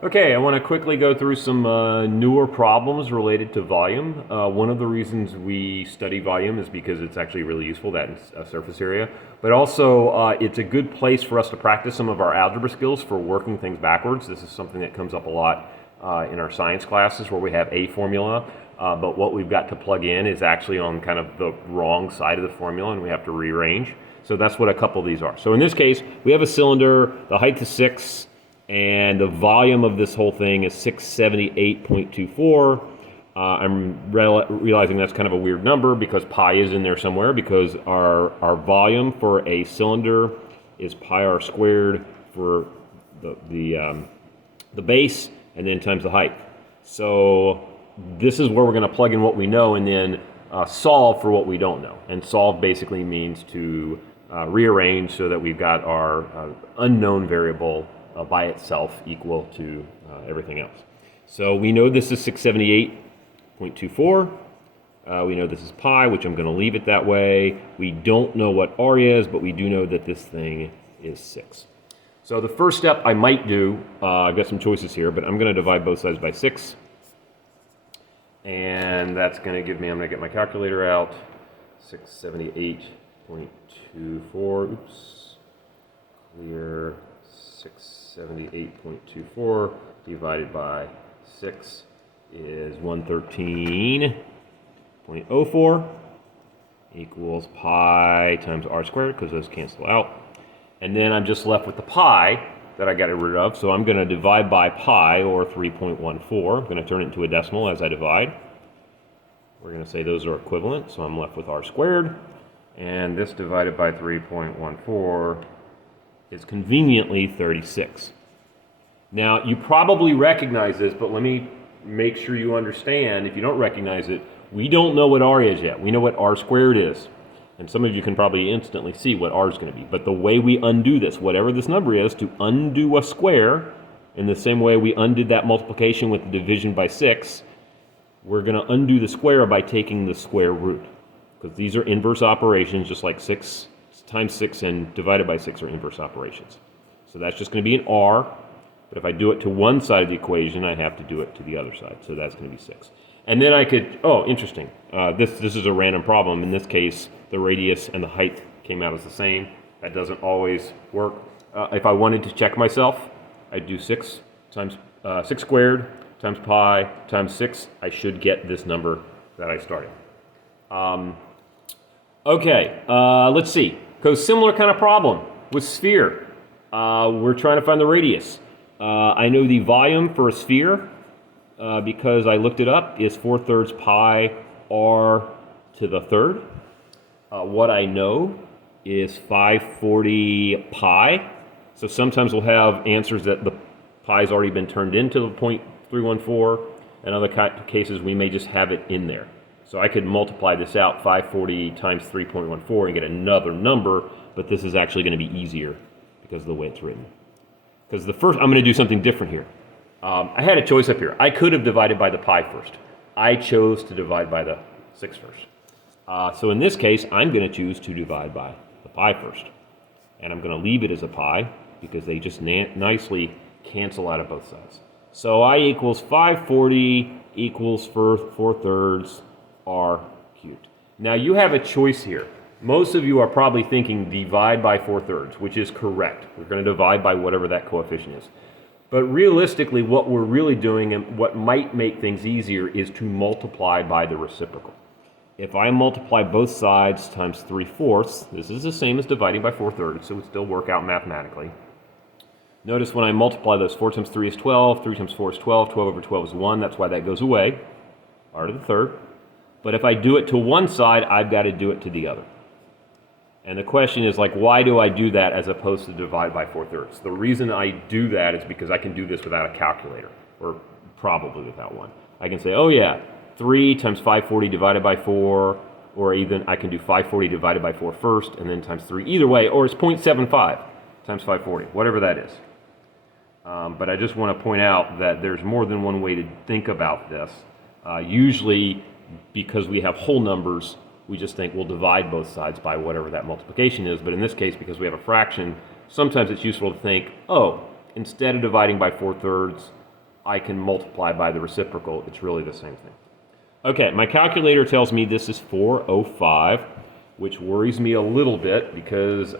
Okay, I want to quickly go through some newer problems related to volume. One of the reasons we study volume is because it's actually really useful, that surface area. But also, it's a good place for us to practice some of our algebra skills for working things backwards. This is something that comes up a lot in our science classes where we have a formula, but what we've got to plug in is actually on kind of the wrong side of the formula, and we have to rearrange. So that's what a couple of these are. So in this case, we have a cylinder, the height is 6, and the volume of this whole thing is 678.24. I'm realizing that's kind of a weird number because pi is in there somewhere, because our volume for a cylinder is pi r squared for the base, and then times the height. So this is where we're going to plug in what we know and then solve for what we don't know. And solve basically means to rearrange so that we've got our unknown variable by itself equal to everything else. So we know this is 678.24. We know this is pi, which I'm going to leave it that way. We don't know what r is, but we do know that this thing is 6. So the first step I might do, I've got some choices here, but I'm going to divide both sides by 6. And that's going to give me, I'm going to get my calculator out, 678.24, oops, clear, 678.24 divided by 6 is 113.04 equals pi times r squared, because those cancel out. And then I'm just left with the pi that I got rid of, so I'm going to divide by pi, or 3.14. I'm going to turn it into a decimal as I divide. We're going to say those are equivalent, so I'm left with r squared. And this divided by 3.14 is conveniently 36. Now, you probably recognize this, but let me make sure you understand, if you don't recognize it, we don't know what r is yet. We know what r squared is. And some of you can probably instantly see what r is going to be. But the way we undo this, whatever this number is, to undo a square, in the same way we undid that multiplication with the division by 6, we're going to undo the square by taking the square root. Because these are inverse operations, just like 6 times 6 and divided by 6 are inverse operations. So that's just going to be an r. But if I do it to one side of the equation, I have to do it to the other side. So that's going to be 6. And then I could, oh, interesting. This is a random problem. In this case, the radius and the height came out as the same. That doesn't always work. If I wanted to check myself, I'd do 6 squared times pi times 6. I should get this number that I started. Okay, let's see. Because similar kind of problem with sphere. We're trying to find the radius. I know the volume for a sphere, because I looked it up, is 4/3 pi r to the third. What I know is 540 pi. So sometimes we'll have answers that the pi's already been turned into the 0.314. In other cases, we may just have it in there. So I could multiply this out, 540 times 3.14, and get another number, but this is actually going to be easier because of the way it's written. Because the first, I'm going to do something different here. I had a choice up here. I could have divided by the pi first. I chose to divide by the 6 first. So in this case, I'm going to choose to divide by the pi first. And I'm going to leave it as a pi because they just nicely cancel out of both sides. So I equals 540 equals 4/3 r cubed. Now you have a choice here. Most of you are probably thinking divide by 4/3, which is correct. We're going to divide by whatever that coefficient is. But realistically, what we're really doing, and what might make things easier, is to multiply by the reciprocal. If I multiply both sides times 3/4, this is the same as dividing by 4/3, so it would still work out mathematically. Notice when I multiply those, 4 times 3 is 12, 3 times 4 is 12, 12 over 12 is 1, that's why that goes away, r to the third. But if I do it to one side, I've got to do it to the other. And the question is, like, why do I do that as opposed to divide by 4/3? The reason I do that is because I can do this without a calculator, or probably without one. I can say, oh yeah, 3 times 540 divided by 4, or even I can do 540 divided by 4 first, and then times 3. Either way, or it's 0.75 times 540, whatever that is. But I just want to point out that there's more than one way to think about this. Usually, because we have whole numbers, we just think we'll divide both sides by whatever that multiplication is. But in this case, because we have a fraction, sometimes it's useful to think, oh, instead of dividing by 4/3, I can multiply by the reciprocal. It's really the same thing. Okay, my calculator tells me this is 405, which worries me a little bit because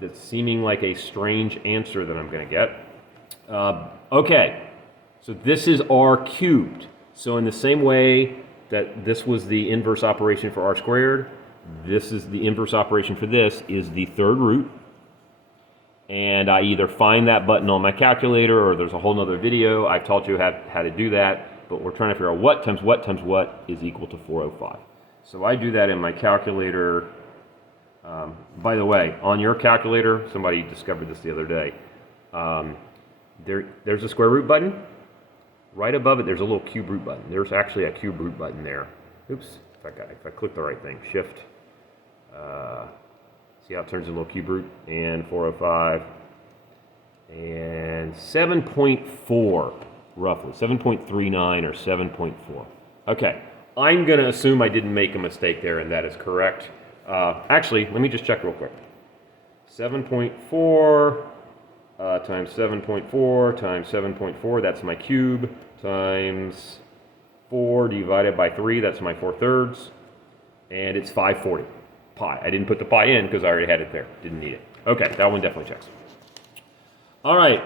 it's seeming like a strange answer that I'm going to get. Okay, so this is r cubed. So in the same way that this was the inverse operation for r squared, this is the inverse operation for this is the third root. And I either find that button on my calculator or there's a whole nother video. I've taught you how to do that, but we're trying to figure out what times what is equal to 405. So I do that in my calculator. By the way, on your calculator, somebody discovered this the other day. There's a square root button. Right above it, there's a little cube root button. There's actually a cube root button there. Oops, if I click the right thing, shift. See how it turns into a little cube root, and 405, and 7.4, roughly, 7.39 or 7.4. Okay, I'm going to assume I didn't make a mistake there, and that is correct. Actually, let me just check real quick. 7.4 times 7.4 times 7.4, that's my cube, times 4 divided by 3, that's my 4/3, and it's 540. Pi. I didn't put the pi in because I already had it there. Didn't need it. Okay, that one definitely checks. All right,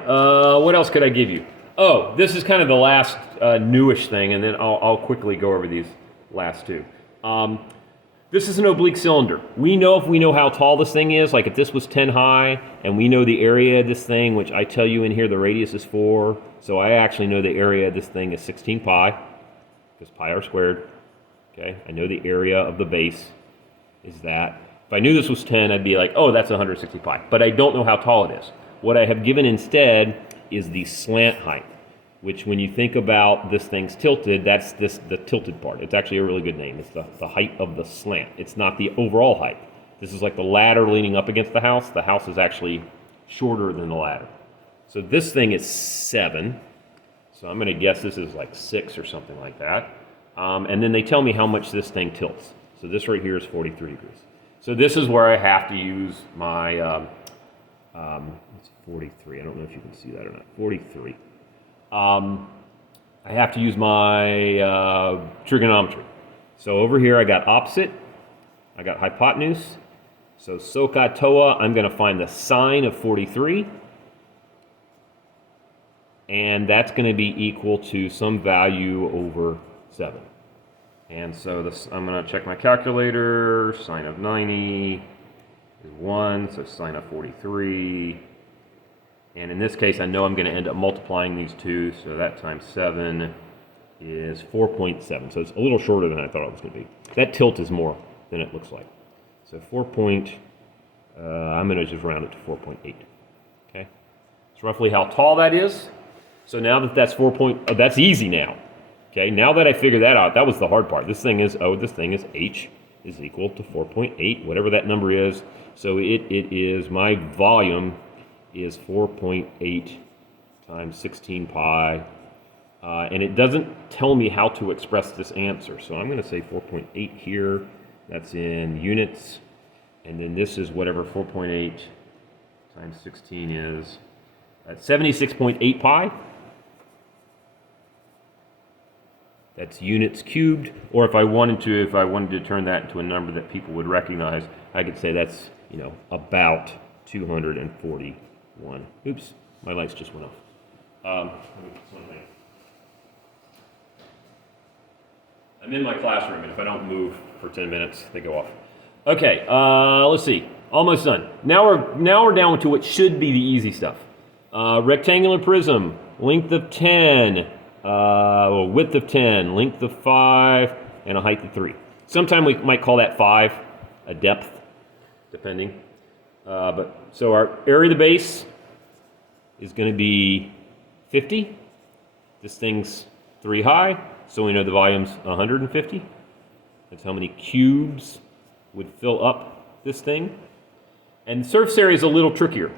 what else could I give you? Oh, this is kind of the last newish thing, and then I'll quickly go over these last two. This is an oblique cylinder. We know if we know how tall this thing is, like if this was 10 high, and we know the area of this thing, which I tell you in here the radius is 4, so I actually know the area of this thing is 16 pi, because pi r squared. Okay, I know the area of the base is that. If I knew this was 10, I'd be like, oh, that's 160 pi. But I don't know how tall it is. What I have given instead is the slant height, which when you think about this thing's tilted, that's the tilted part. It's actually a really good name. It's the height of the slant. It's not the overall height. This is like the ladder leaning up against the house. The house is actually shorter than the ladder. So this thing is 7. So I'm going to guess this is like 6 or something like that. And then they tell me how much this thing tilts. So this right here is 43 degrees. So this is where I have to use my, it's 43. I don't know if you can see that or not. 43. I have to use my trigonometry. So over here I got opposite. I got hypotenuse. So SOHCAHTOA, I'm going to find the sine of 43. And that's going to be equal to some value over 7. And so this, I'm going to check my calculator. Sine of 90 is 1, so sine of 43. And in this case, I know I'm going to end up multiplying these two, so that times 7 is 4.7. So it's a little shorter than I thought it was going to be. That tilt is more than it looks like. So I'm going to just round it to 4.8. Okay? It's roughly how tall that is. So now that that's that's easy now. Okay, now that I figured that out, that was the hard part. This thing is h is equal to 4.8, whatever that number is. So it is, my volume is 4.8 times 16 pi. And it doesn't tell me how to express this answer. So I'm going to say 4.8 here. That's in units. And then this is whatever 4.8 times 16 is. That's 76.8 pi. That's units cubed, or if I wanted to turn that into a number that people would recognize, I could say that's, about 241. Oops, my lights just went off. I'm in my classroom, and if I don't move for 10 minutes, they go off. Okay, let's see. Almost done. Now we're down to what should be the easy stuff. Rectangular prism, length of 10. Width of 10, length of 5, and a height of 3. Sometimes we might call that 5, a depth, depending. So our area of the base is going to be 50. This thing's 3 high, so we know the volume's 150. That's how many cubes would fill up this thing. And the surface area is a little trickier.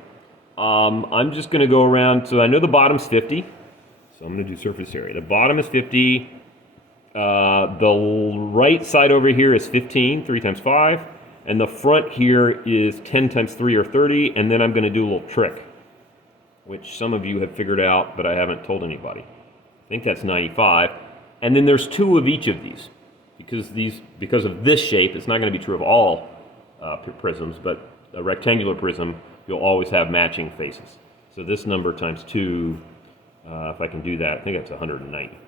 I'm just going to go around, so I know the bottom's 50. So I'm going to do surface area. The bottom is 50. The right side over here is 15, 3 times 5. And the front here is 10 times 3 or 30. And then I'm going to do a little trick. which some of you have figured out, but I haven't told anybody. I think that's 95. And then there's 2 of each of these. Because of this shape, it's not going to be true of all prisms, but a rectangular prism, you'll always have matching faces. So this number times 2, if I can do that, I think that's 190.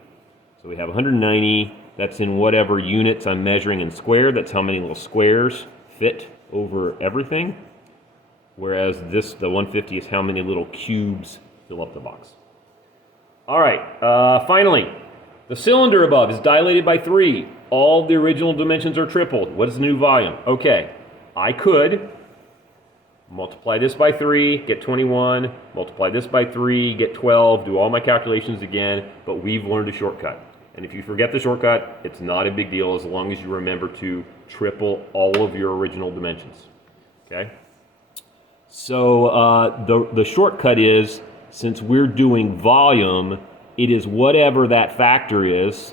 So we have 190, that's in whatever units I'm measuring in square, that's how many little squares fit over everything. Whereas the 150 is how many little cubes fill up the box. All right, finally, the cylinder above is dilated by 3. All the original dimensions are tripled. What is the new volume? Okay, I could multiply this by 3, get 21, multiply this by 3, get 12, do all my calculations again, but we've learned a shortcut. And if you forget the shortcut, it's not a big deal as long as you remember to triple all of your original dimensions. Okay? So the shortcut is, since we're doing volume, it is whatever that factor is,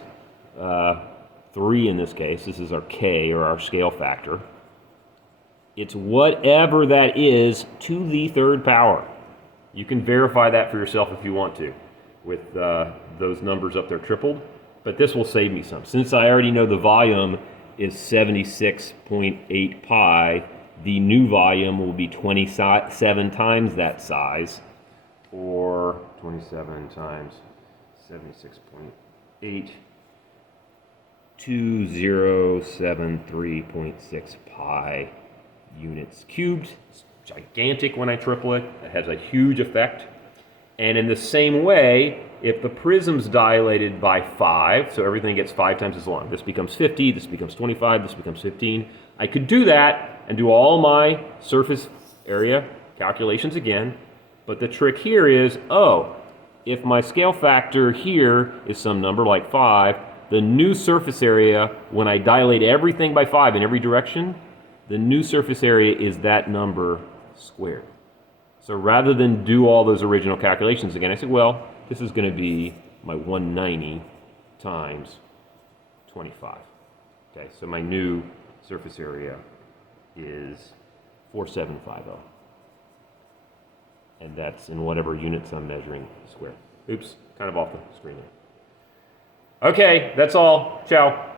3 in this case, this is our K or our scale factor. It's whatever that is to the 3rd power. You can verify that for yourself if you want to with those numbers up there tripled, but this will save me some. Since I already know the volume is 76.8 pi, the new volume will be 27 times that size, or 27 times 76.8, 2073.6 pi units cubed. It's gigantic when I triple it. It has a huge effect. And in the same way, if the prism's dilated by 5, so everything gets 5 times as long, this becomes 50, this becomes 25, this becomes 15, I could do that and do all my surface area calculations again, but the trick here is, if my scale factor here is some number like 5, the new surface area, when I dilate everything by 5 in every direction, the new surface area is that number squared. So rather than do all those original calculations again, I said, well, this is going to be my 190 times 25. Okay, so my new surface area is 4750. And that's in whatever units I'm measuring squared. Oops, kind of off the screen there. Okay, that's all. Ciao.